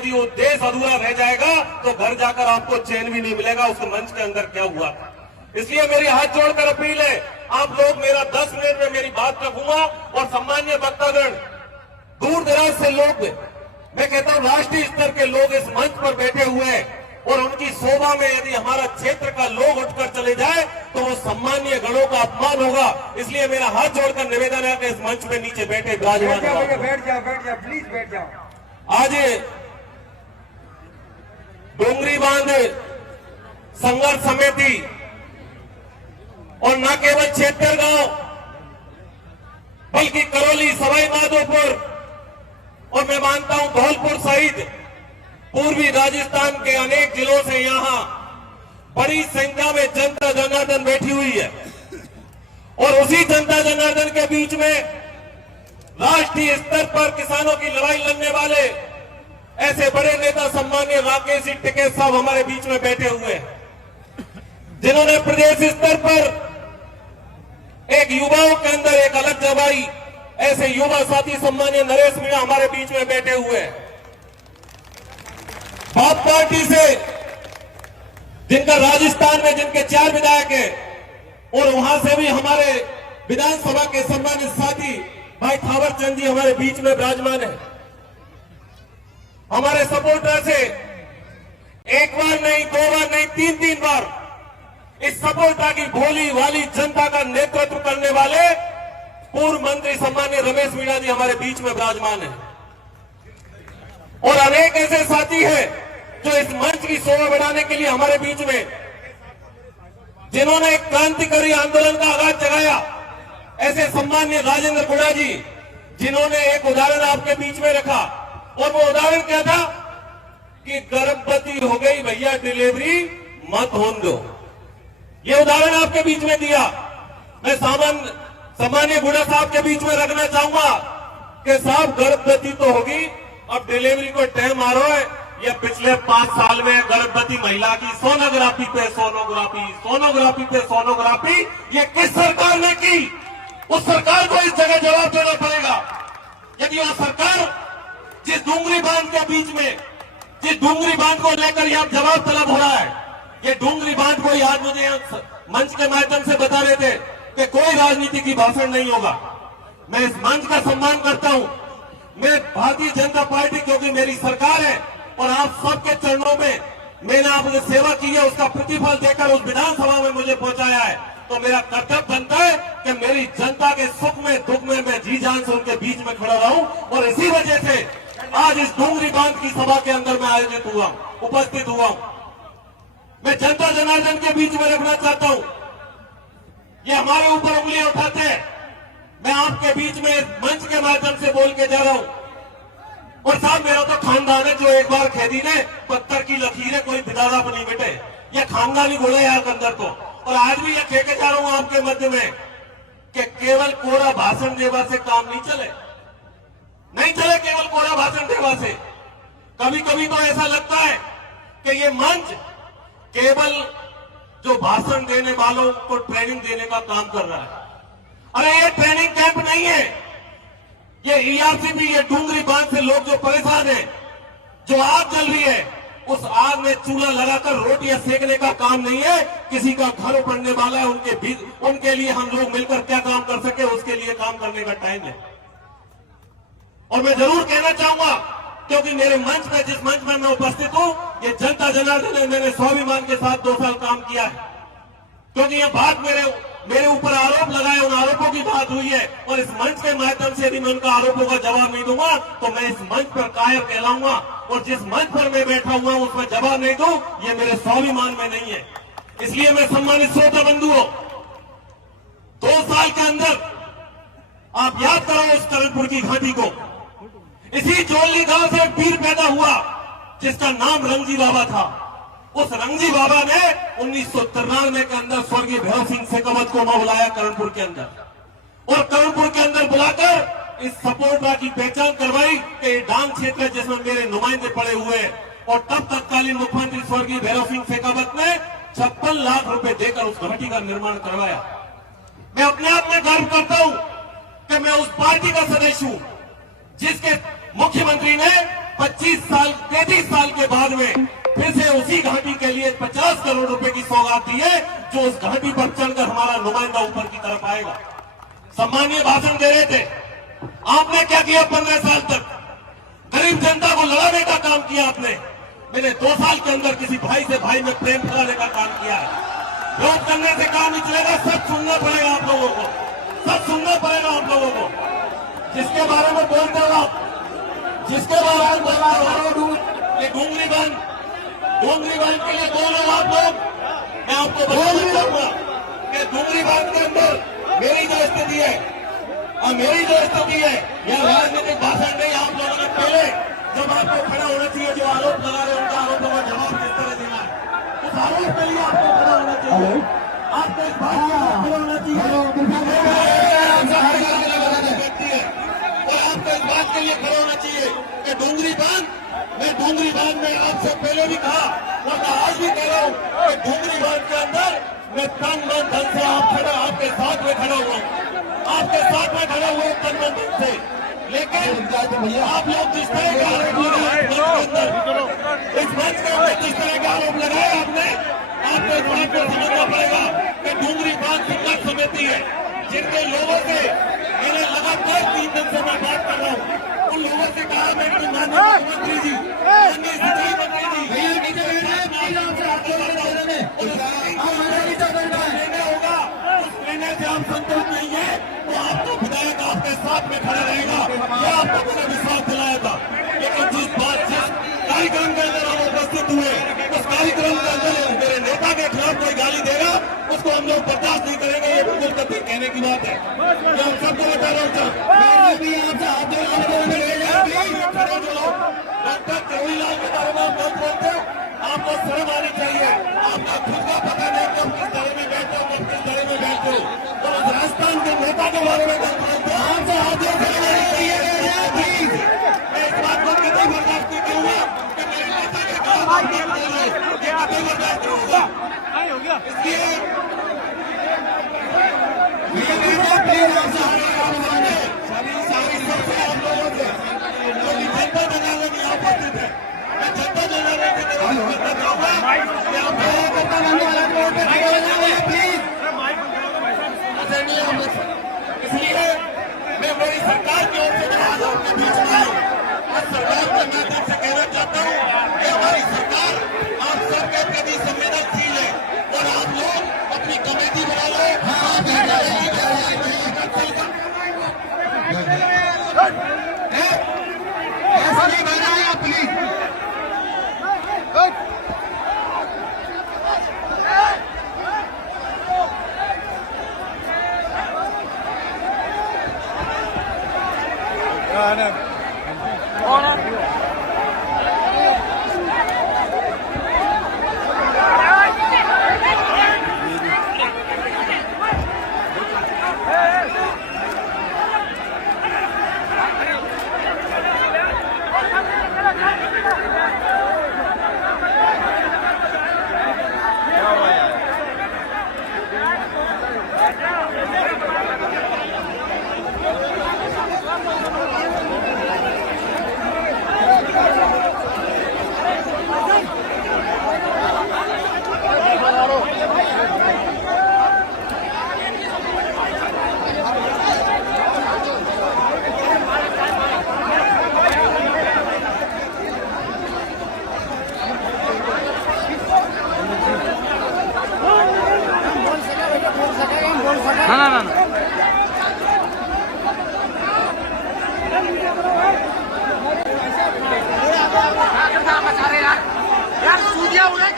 यदि वो देश अधूरा रह जाएगा तो घर जाकर आपको चैन भी नहीं मिलेगा उस मंच के अंदर क्या हुआ। इसलिए मेरी हाथ जोड़कर अपील है, आप लोग मेरा 10 मिनट में मेरी बात रखूंगा और सम्मान्य वक्तागण, दूर दराज से लोग, मैं कहता हूं राष्ट्रीय स्तर के लोग इस मंच पर बैठे हुए हैं और उनकी शोभा में यदि हमारा क्षेत्र का लोग उठकर चले जाए तो वो सम्मानीय गणों का अपमान होगा। इसलिए मेरा हाथ जोड़कर निवेदन है कि इस मंच पे नीचे बैठे विराजमान बैठ जाओ प्लीज बैठ जाओ। आज डोंगरी बांध संघर्ष समिति और न केवल छेत्तरगांव बल्कि करौली, सवाई माधोपुर और मैं मानता हूं धौलपुर सहित पूर्वी राजस्थान के अनेक जिलों से यहां बड़ी संख्या में जनता जनार्दन बैठी हुई है और उसी जनता जनार्दन के बीच में राष्ट्रीय स्तर पर किसानों की लड़ाई लड़ने वाले ऐसे बड़े नेता सम्मान्य राकेश सिंह टिकैत साहब हमारे बीच में बैठे हुए हैं, जिन्होंने प्रदेश स्तर पर एक युवाओं के अंदर एक अलग जमाई। ऐसे युवा साथी सम्मान्य नरेश मीणा हमारे बीच में बैठे हुए हैं, आप पार्टी से जिनका राजस्थान में जिनके 4 विधायक हैं और वहां से भी हमारे विधानसभा के सम्मानित साथी भाई थावर चंद जी हमारे बीच में विराजमान है। हमारे सपोर्टर से एक बार नहीं, 2 बार नहीं, 3 बार इस सपोर्टर की भोली वाली जनता का नेतृत्व करने वाले पूर्व मंत्री सम्मान्य रमेश मीणा जी हमारे बीच में विराजमान है और अनेक ऐसे साथी हैं जो इस मंच की शोभा बढ़ाने के लिए हमारे बीच में, जिन्होंने एक क्रांतिकारी आंदोलन का आगाज जगाया, ऐसे सम्मान्य राजेंद्र गुड़ा जी, जिन्होंने एक उदाहरण आपके बीच में रखा और वो उदाहरण क्या था कि गर्भवती हो गई भैया डिलीवरी मत होने दो। ये उदाहरण आपके बीच में दिया। मैं सम्मान्य गुड़ा साहब के बीच में रखना चाहूंगा कि साहब गर्भवती तो होगी, अब डिलीवरी को टाइम मारो है। ये पिछले 5 साल में गर्भवती महिला की सोनोग्राफी पे सोनोग्राफी ये किस सरकार ने की? उस सरकार को इस जगह जवाब देना पड़ेगा। यदि वह सरकार जिस डूंगरी बांध के बीच में, जिस डूंगरी बांध को लेकर यह जवाब तलब हो रहा है, ये डूंगरी बांध को आज मुझे मंच के माध्यम से बता रहे थे कि कोई राजनीति की भाषण नहीं होगा। मैं इस मंच का सम्मान करता हूं। मैं भारतीय जनता पार्टी, क्योंकि मेरी सरकार है और आप सबके चरणों में मैंने आपने सेवा की है, उसका प्रतिफल देकर उस विधानसभा में मुझे पहुंचाया है, तो मेरा कर्तव्य बनता है कि मेरी जनता के सुख में दुख में मैं जी जान से उनके बीच में खड़ा रहूं और इसी वजह से आज इस डूंगरी बांध की सभा के अंदर मैं आयोजित हुआ, उपस्थित हुआ। मैं जनता जनार्दन के बीच में रखना चाहता हूं। ये हमारे ऊपर उंगलियां उठाते हैं, मैं आपके बीच में मंच के माध्यम से बोल के जा रहा हूं। और साहब मेरा तो खानदान है जो एक बार खेदी ने पत्थर की लकीरें कोई बिदादा पर नहीं बेटे, ये खानदानी बोले यार अंदर को। और आज भी ये कह के जा रहा हूं आपके मध्य में कि केवल कोरा भाषण देवा से काम नहीं चले, नहीं चले केवल कोरा भाषण देवा से। कभी कभी तो ऐसा लगता है कि ये मंच केवल जो भाषण देने वालों को ट्रेनिंग देने का काम कर रहा है। अरे ये ट्रेनिंग कैंप नहीं है, ये ईआरसीपी, ये डूंगरी बांध से लोग जो परेशान हैं, जो आग जल रही है, उस आग में चूल्हा लगाकर रोटियां सेकने का काम नहीं है। किसी का घर पड़ने वाला है, उनके लिए हम लोग मिलकर क्या काम कर सके उसके लिए काम करने का टाइम है। और मैं जरूर कहना चाहूंगा, क्योंकि मेरे मंच में, जिस मंच में मैं उपस्थित हूं, ये जनता जनार्दन ने मैंने स्वाभिमान के साथ 2 साल काम किया है। क्योंकि ये बात मेरे ऊपर आरोप लगाए, उन आरोपों की बात हुई है और इस मंच के माध्यम से यदि मैं उनका आरोपों का जवाब नहीं दूंगा तो मैं इस मंच पर कायर कहलाऊंगा और जिस मंच पर मैं बैठा हुआ हूं उसमें जवाब नहीं दूं, ये मेरे स्वाभिमान में नहीं है। इसलिए मैं सम्मानित श्रोता बंधुओं, 2 साल के अंदर आप याद करो उस करणपुर की घाटी को। इसी जोली गांव से एक पीर पैदा हुआ जिसका नाम रंगजी बाबा था। उस रंगजी बाबा ने 1993 के अंदर स्वर्गीय भैरव सिंह शेखावत को बुलाया करणपुर के अंदर और करणपुर के अंदर बुलाकर इस सपोर्टर की पहचान करवाई कि डांग क्षेत्र जिसमें मेरे नुमाइंदे पड़े हुए हैं। और तब तत्कालीन मुख्यमंत्री स्वर्गीय भैरव सिंह शेखावत ने 56 लाख रुपए देकर उस घाटी का निर्माण करवाया। मैं अपने आप में गर्व करता हूं कि मैं उस पार्टी का सदस्य हूं जिसके मुख्यमंत्री ने 25 साल 33 साल के बाद में फिर से उसी घाटी के लिए 50 करोड़ रुपए की सौगात दी है, जो उस घाटी पर चढ़कर हमारा नुमाइंदा ऊपर की तरफ आएगा। सम्मानीय भाषण दे रहे थे, आपने क्या किया 15 साल तक? गरीब जनता को लड़ाने का काम किया आपने। मैंने 2 साल के अंदर किसी भाई से भाई में प्रेम फैलाने का काम किया है। विरोध करने से काम नहीं चलेगा, सब सुनना पड़ेगा आप लोगों को, सब सुनना पड़ेगा आप लोगों को। जिसके बारे में बोलते हो आप, जिसके बारे में बोल रहे हो ये डूंगरी बांध के लिए बोल रहे हो आप लोग। मैं आपको बताना चाहूंगा कि डूंगरी बांध के अंदर मेरी जो स्थिति है और मेरी जो स्थिति है, यह राजनीतिक भाषण नहीं। आप लोगों ने पहले जब आपको खड़ा होना चाहिए, जो आरोप लगा रहे हैं उनका आरोपों का जवाब किस तरह देना है, उस आरोप के लिए आपको खड़ा होना चाहिए। आपको इस बात के लिए खड़ा होना चाहिए और आपको इस बात के लिए खड़ा होना चाहिए कि डूंगरी बांध में आपसे पहले भी कहा और मैं आज भी कह रहा हूँ कि डूंगरी बांध के अंदर मैं तन मन धन से आपके साथ में खड़ा हुआ हूँ, आपके साथ में खड़ा हुआ तन मन धन से। लेकिन आप लोग जिस तरह के आरोप लगाए इस मंच के अंदर जिस तरह के आरोप लगाए आपने, आपको इस बात को समझना पड़ेगा कि डूंगरी बांध संघर्ष समिति है, जिनके लोगों से मैंने लगातार 3 दिन से मैं बात कर रहा हूँ। उन लोगों से कहा मैं कि माननीय मुख्यमंत्री जी, माननीय सिंचाई मंत्री जी, होगा उस निर्णय से आप संतुष्ट नहीं है तो आपको विधायक आपके साथ में खड़ा रहेगा, यह आपको मैंने विश्वास दिलाया था। लेकिन जिस कार्यक्रम के अंदर हम उपस्थित हुए, उस कार्यक्रम के अंदर मेरे नेता के खिलाफ कोई गाली देगा, उसको हम लोग बर्दाश्त नहीं करेंगे। ये बिल्कुल कभी कहने की बात है, ये हम सबको बता रहा हूँ। डॉक्टर जवाहरलाल के बारे में आप लोग बोलते हो, आपको शर्म आनी चाहिए। आपका खुद का पता नहीं कब किस तरह में बैठे हो, कब किस तरह में बैठे हो। तो राजस्थान के नेता के बारे में बोलते हो, आपसे आपको शर्म आनी चाहिए। मैं इस बात को कभी बर्दाश्त नहीं करूंगा कि मेरे नेता के खिलाफ आप बात बोल रहे हो, ये कभी बर्दाश्त नहीं होगा। इसलिए जनता जनाने में उपस्थित है, मैं जनता जनाने के करना चाहूंगा इसलिए मैं मेरी सरकार की ओर से आज आपके बीच में आई और सरकार के माध्यम से कहना चाहता हूँ कि हमारी सरकार आप सबके प्रति संवेदनशील है और आप लोग अपनी कमेटी बना लो। यार सूदिया उड़ा